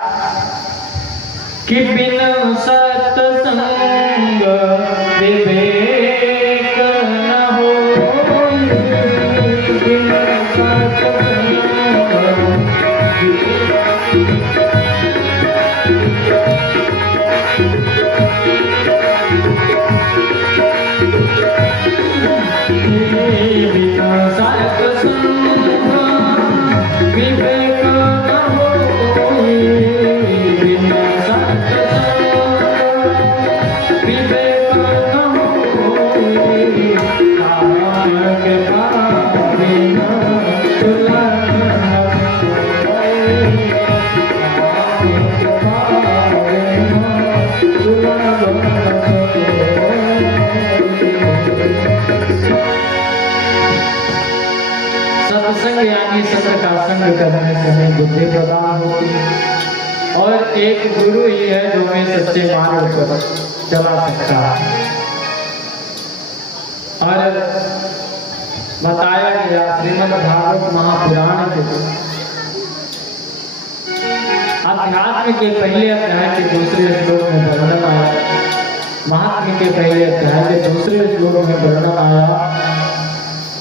कि बिन सत्संग विवेक न होई, बिन सत्संग विवेक न होई, बिन सत्संग विवेक न होई, काम के पावे न तुलन होई, काम के पावे न तुलन होई। सत्संग यानी सत्य का संग करने से हमें बुद्धि प्रदान होती है और एक गुरु ही है जो हमें सच्चे मार्ग पर चला सकता है। और बताया गया श्रीमद् भागवत महापुराण के अध्यात्म के पहले अध्याय के दूसरे श्लोक में वर्णन आया, महात्म्य के पहले अध्याय के दूसरे श्लोक में वर्णन आया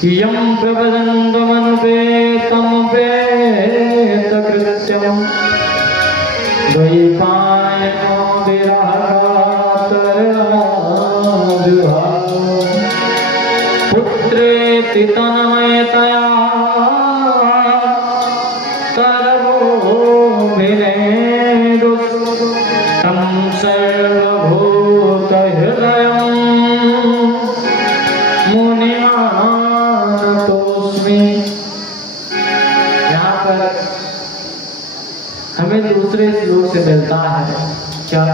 कि यम प्रवदन्तमनुपेतं प्रेतकृत्यं द्वैपायनो विरहकातराजुहाव पुत्रेति तन्मयतया तरवो विनेदुः तं सर्वभूतहृदयं मुनिमानतोऽस्मि। यहाँ पर हमें दूसरे श्लोक से मिलता है क्या?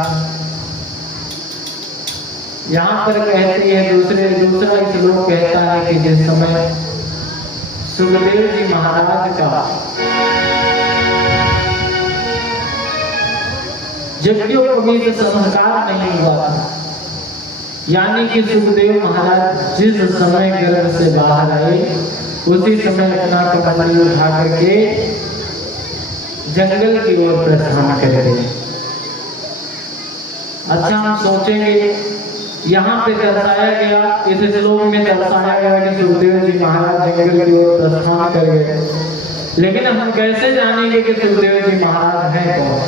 यहाँ पर कहते हैं दूसरा श्लोक कहता है कि जिस समय सुखदेव जी महाराज का यज्ञोपवीत संस्कार नहीं हुआ था, यानी कि सुखदेव महाराज जिस समय गर्भ से बाहर आए उसी समय अपना कमंडल उठा करके जंगल की ओर प्रस्थान कर गए। अच्छा, हम सोचेंगे यहाँ पे दर्शाया गया, इस श्लोक में दर्शाया गया कि सुखदेव जी महाराज जंगल की ओर प्रस्थान कर गए, लेकिन हम कैसे जानेंगे कि सुखदेव जी महाराज हैं कौन?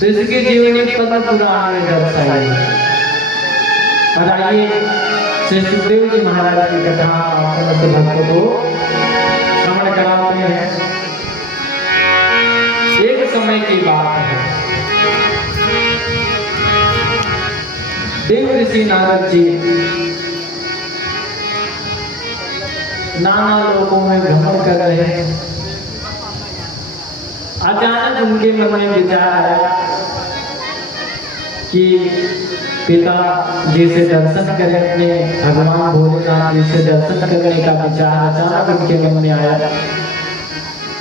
तो इसकी जीवनी पद्म पुराण में दर्शाई। और आइए श्री सुखदेव जी महाराज की कथा भक्तों को श्रवण कराते हैं। एक समय की बात है, देव ऋषि नारद जी नाना लोकों में भ्रमण कर रहे हैं। अचानक उनके मन में विचार आया कि पिता जी से दर्शन करें, अपने भगवान भोलेनाथ जी से दर्शन करने का विचार अचानक उनके मन में आया।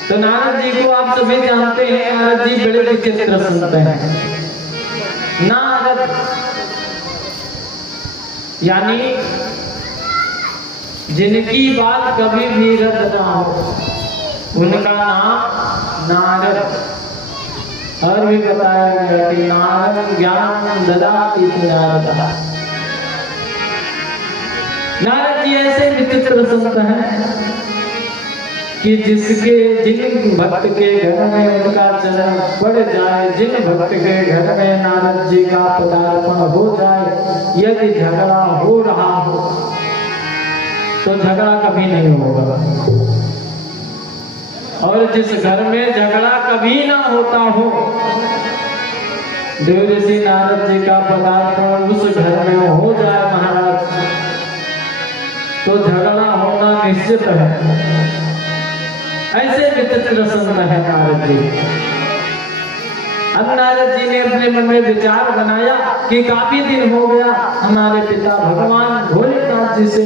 तो नारद जी को आप सभी जानते हैं, नारद जी बड़े विचित्र संत हैं। नारद यानी जिनकी बात कभी भी रद्द ना हो, उनका नाम नारद। और भी बताया गया कि नारद ज्ञान ददाति नारद। नारद जी ऐसे विचित्र संत हैं कि जिन भक्त के घर में उनका चरण पड़ जाए, जिन भक्त के घर में नारद जी का पदार्पण हो जाए, यदि झगड़ा हो रहा हो तो झगड़ा कभी नहीं होगा। और जिस घर में झगड़ा कभी ना होता हो, देव ऋषि नारद जी का पदार्पण उस घर में हो जाए महाराज, तो झगड़ा होना निश्चित है। ऐसे विचित्र संत है नारद जी। अब नारद जी ने अपने मन में विचार बनाया कि काफी दिन हो गया हमारे पिता भगवान भोलेनाथ जी से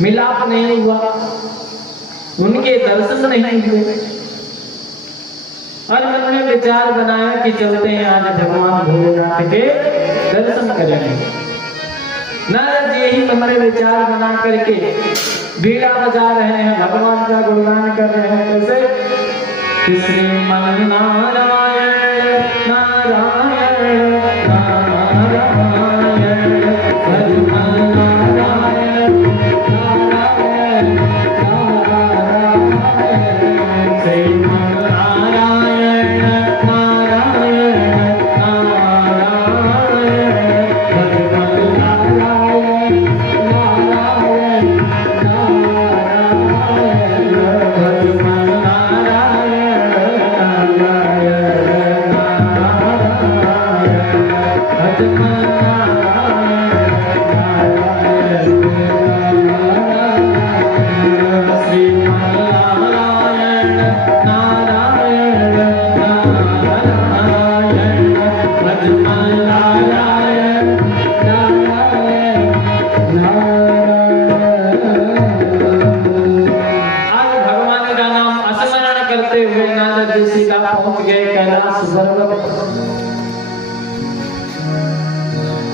मिलाप नहीं हुआ, उनके दर्शन नहीं हुए। और मन में विचार बनाया कि चलते हैं आज भगवान भोलेनाथ के दर्शन करेंगे। नारद जी यही मन में विचार बना करके बीड़ा बजा रहे हैं, भगवान का गुणगान कर रहे हैं। कैसे? श्रीमन नारायण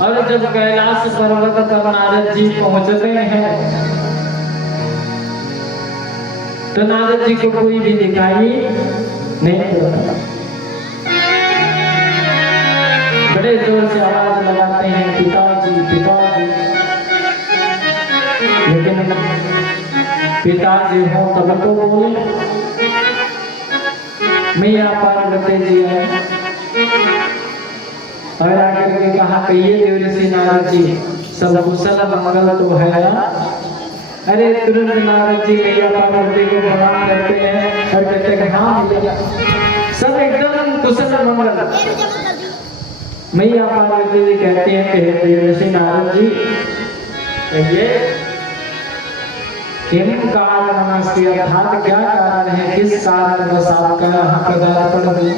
और जब कैलाश पर्वत पर नारद जी पहुंचते हैं तो नारद जी को कोई भी दिखाई नहीं पड़ता। बड़े जोर से आवाज लगाते हैं पिताजी पिताजी, लेकिन पिताजी हो तब तो बोले। मैया पार्वती जी है और आकर के कहा कहिए देवर्षि नारद जी सब कुशल मंगल तो है। अरे तुरंत नारद जी मैया पार्वती को प्रणाम करते हैं और कहते हैं हाँ भैया सब एकदम कुशल मंगल। मैया पार्वती जी कहती हैं कि देवर्षि नारद जी कहिए किम कारणमस्ति, अर्थात क्या कारण है, किस कारण बस आपका यहाँ पदार्पण हुआ।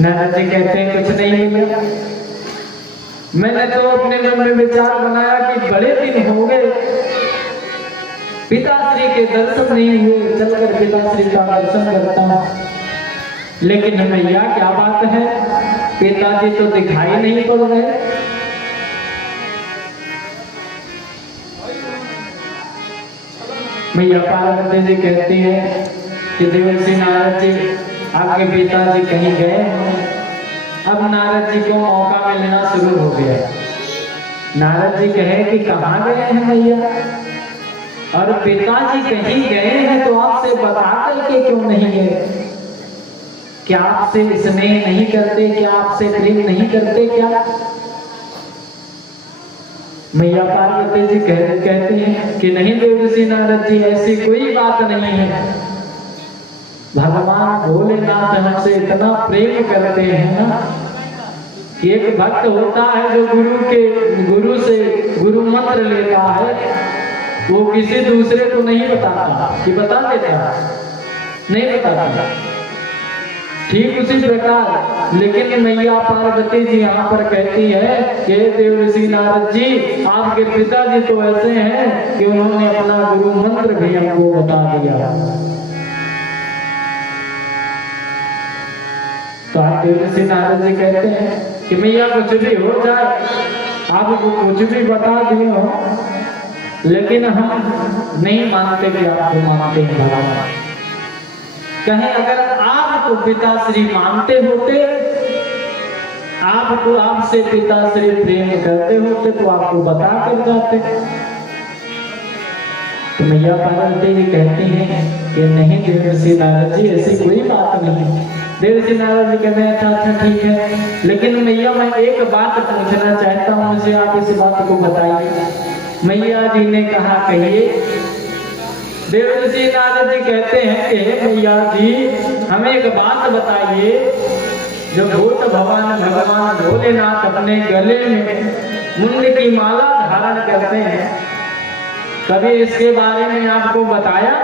नारद जी कहते हैं कुछ नहीं मिला, मैंने तो अपने मन में विचार बनाया कि बड़े दिन हो गए पिताश्री के दर्शन नहीं हुए, चलकर पिताश्री का दर्शन करता हूं। लेकिन मैया क्या बात है, पिताजी तो दिखाई नहीं पड़ रहे। मैया पार्वती जी कहती है कि देवर्षि नारद जी आपके पिताजी कहीं गए हैं। अब नारद जी को मौका मिलना शुरू हो गया। नारद जी कहे कि कहाँ गए हैं मैया, और पिताजी कहीं गए हैं तो आपसे बता करके क्यों नहीं गए? क्या आपसे स्नेह नहीं करते, क्या आपसे प्रेम नहीं करते क्या? मैया पार्वती जी कहते हैं कि नहीं देवर्षि नारद जी ऐसी कोई बात नहीं है। भगवान भोलेनाथ हमसे इतना प्रेम करते हैं ना कि एक भक्त होता है जो गुरु से गुरु मंत्र लेता है, वो किसी दूसरे को नहीं बताता कि बता देता, नहीं बताता। ठीक उसी प्रकार लेकिन मैया पार्वती जी यहाँ पर कहती है कि देवर्षि नारद जी आपके पिताजी तो ऐसे हैं कि उन्होंने अपना गुरु मंत्र भी हमको बता दिया। तो आप देवर्षि नारद जी कहते हैं कि मैया कुछ भी हो जाए, आपको कुछ भी बता दिए हो, लेकिन हम नहीं मानते कि आपको मानते हैं भगवान। कहें अगर आपको पिताश्री मानते होते, आपको आपसे पिताश्री प्रेम करते होते तो आपको बता कर जाते। तो मैया पार्वती जी कहती हैं कि नहीं देवर्षि नारद जी ऐसी कोई बात नहीं। देवर्षि नारद जी कहते हैं अच्छा ठीक है, लेकिन मैया मैं एक बात पूछना चाहता हूँ, मुझे आप इस बात को बताइए। मैया जी ने कहा कहिए। देवर्षि नारद जी कहते हैं कि मैया जी हमें एक बात बताइए, जो भूत भगवान भोलेनाथ अपने गले में मुंड की माला धारण करते हैं, कभी इसके बारे में आपको बताया?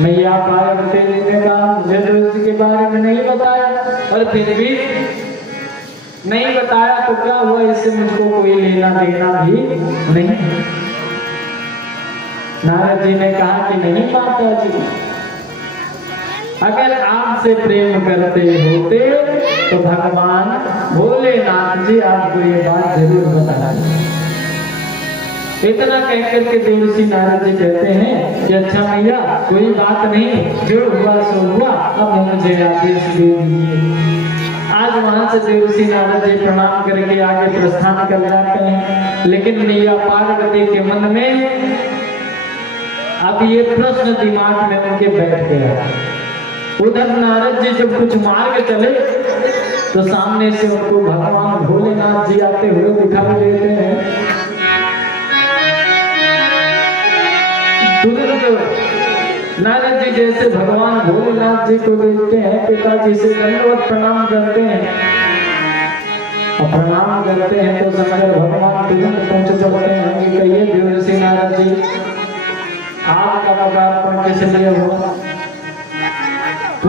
मैया पार्वती जी ने कहा मुझे तो इसके बारे में नहीं बताया, और फिर भी नहीं बताया तो क्या हुआ, इससे मुझको कोई लेना देना भी नहीं। नारद जी ने कहा कि नहीं माता जी, अगर आपसे प्रेम करते होते तो भगवान भोलेनाथ जी आपको ये बात जरूर बताएंगे। इतना कहकर के देवर्षि नारद जी कहते हैं कि अच्छा मैया कोई बात नहीं, जो हुआ सो हुआ, अब मुझे आदेश दे दीजिए। आज वहां से देवर्षि नारद जी प्रणाम करके आगे प्रस्थान कर जाते हैं। लेकिन मैया पार्वती के मन में अब ये प्रश्न दिमाग में उनके बैठ गया। उधर नारद जी जब कुछ मार्ग चले तो सामने से उनको भगवान भोलेनाथ जी आते हुए दिखाई देते हैं। नारद जी जैसे भगवान भोलेनाथ जी को देखते हैं, पिताजी से दंडवत प्रणाम करते हैं प्रणाम करते हैं तो शंकर भगवान तुरंत पहुंच चुकते हैं कि कहिए देवर्षि नारद जी आपका पदार्पण किस लिए हुआ।